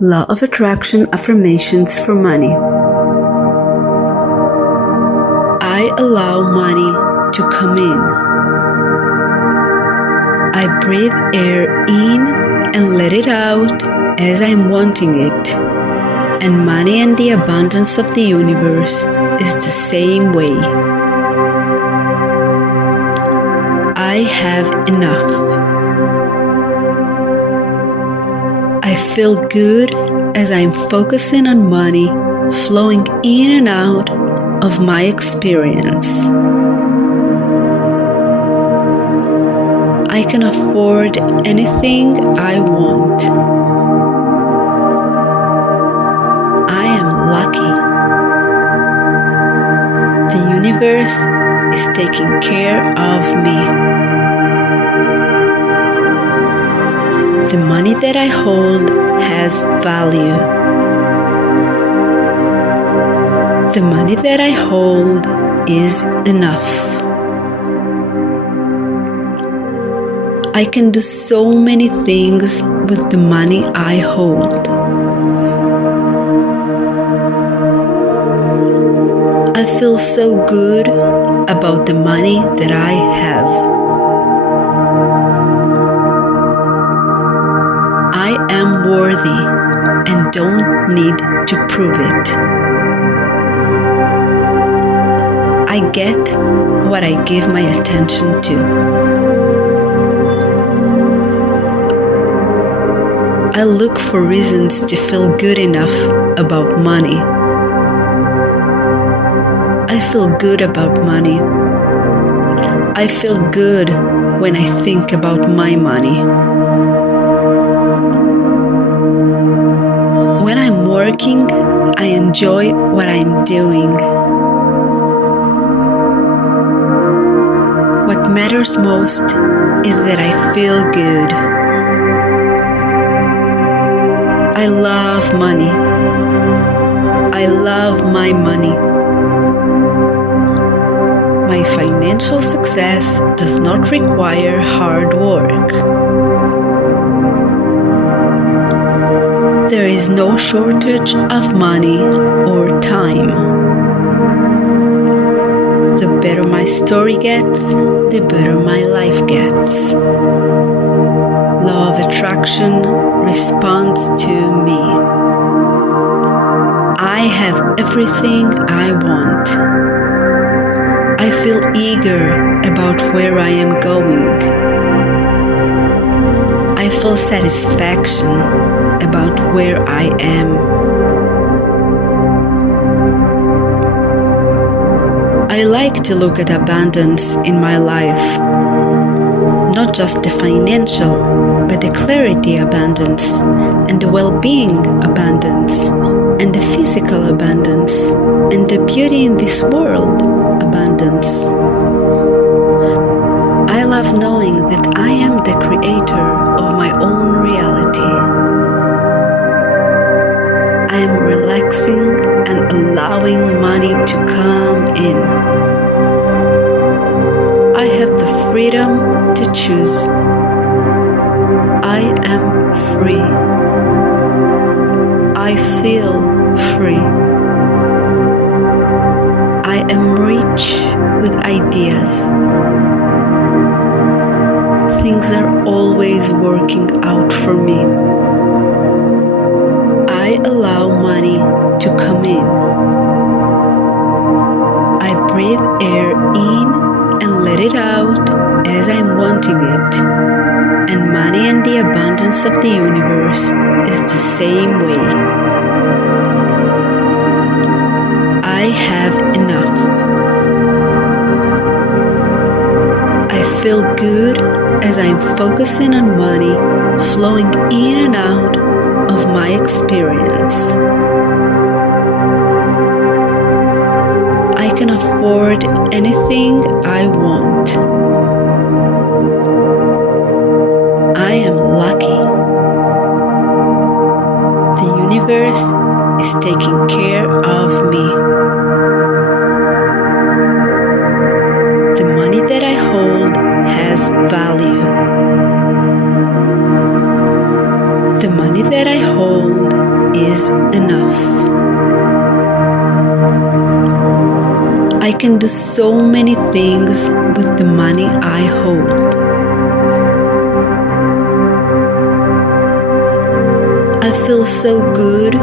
Law of Attraction Affirmations for Money. I allow money to come in. I breathe air in and let it out as I'm wanting it. And money and the abundance of the universe is the same way. I have enough. I feel good as I'm focusing on money flowing in and out of my experience. I can afford anything I want. I am lucky. The universe is taking care of me. The money that I hold has value. The money that I hold is enough. I can do so many things with the money I hold. I feel so good about the money that I have. I am worthy and don't need to prove it. I get what I give my attention to. I look for reasons to feel good enough about money. I feel good about money. I feel good when I think about my money. When I'm working, I enjoy what I'm doing. What matters most is that I feel good. I love money. I love my money. My financial success does not require hard work. There is no shortage of money or time. The better my story gets, the better my life gets. Law of Attraction responds to me. I have everything I want. I feel eager about where I am going. I feel satisfaction about where I am. I like to look at abundance in my life, not just the financial, but the clarity abundance, and the well-being abundance, and the physical abundance, and the beauty in this world abundance. I love knowing that I am the creator of my own reality. I am relaxing and allowing money to come in. I have the freedom to choose. I am free. I feel free. I am rich with ideas. Things are always working out for me. I allow money to come in. I breathe air in and let it out as I'm wanting it. And money and the abundance of the universe is the same way. I have enough. I feel good as I'm focusing on money flowing in and out of my experience. I can afford anything I want. I am lucky. The universe is taking care of me. The money that I hold has value. The money that I hold is enough. I can do so many things with the money I hold. I feel so good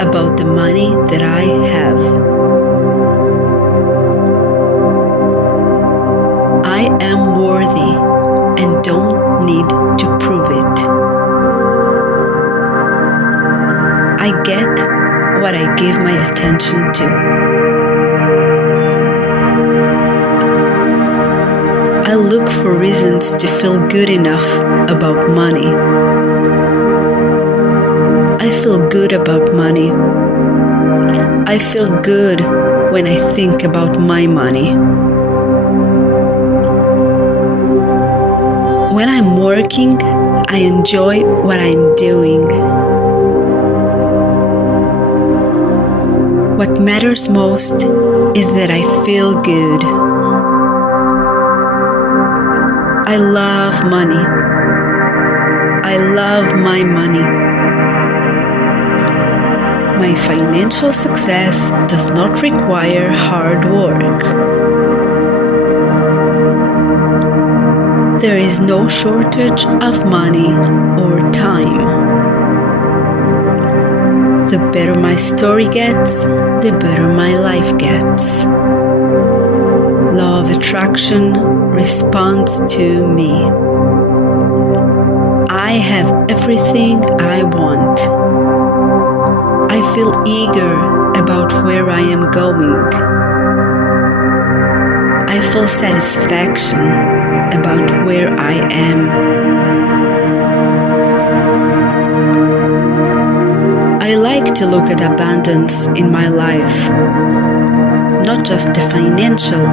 about the money that I have. I am worthy and don't need to prove it. I get what I give my attention to. I look for reasons to feel good enough about money. I feel good about money. I feel good when I think about my money. When I'm working, I enjoy what I'm doing. What matters most is that I feel good. I love money. I love my money. My financial success does not require hard work. There is no shortage of money or time. The better my story gets, the better my life gets. Law of attraction responds to me. I have everything I want. I feel eager about where I am going. I feel satisfaction about where I am. I like to look at abundance in my life. Not just the financial,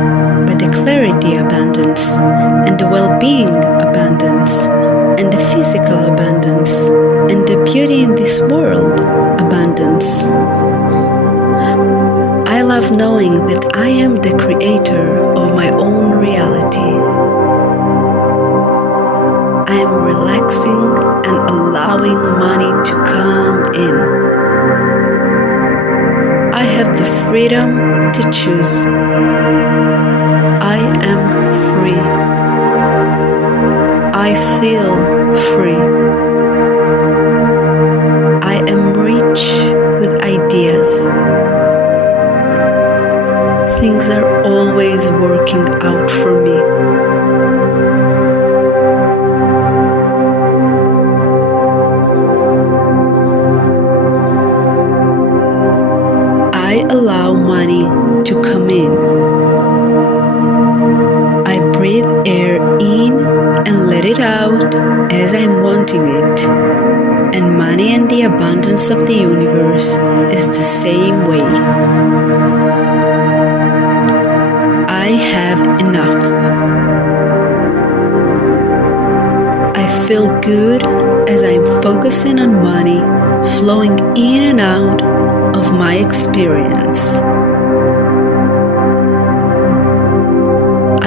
but the clarity abundance, and the well-being abundance, and the physical abundance, and the beauty in this world abundance. I love knowing that I am the creator of my own reality. I am relaxing and allowing money to come in. I have the freedom to choose. I am free. I feel free. I am rich with ideas. Things are always working out for me. I allow money to come in. I breathe air in and let it out as I'm wanting it. And money and the abundance of the universe is the same way. I have enough. I feel good as I'm focusing on money flowing in and out of my experience.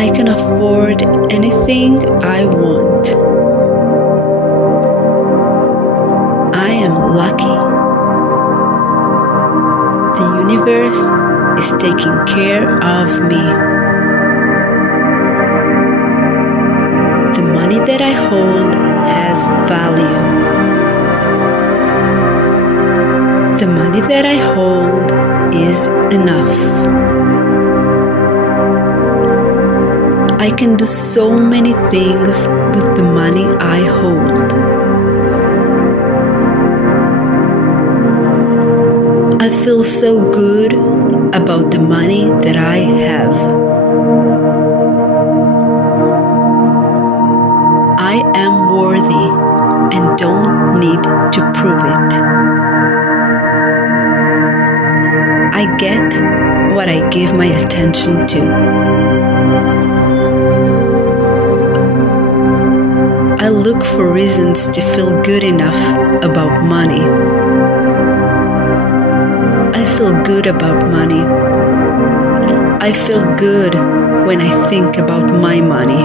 I can afford anything I want. I am lucky. The universe is taking care of me. The money that I hold has value. The money that I hold is enough. I can do so many things with the money I hold. I feel so good about the money that I have. I am worthy and don't need to prove it. I get what I give my attention to. I look for reasons to feel good enough about money. I feel good about money. I feel good when I think about my money.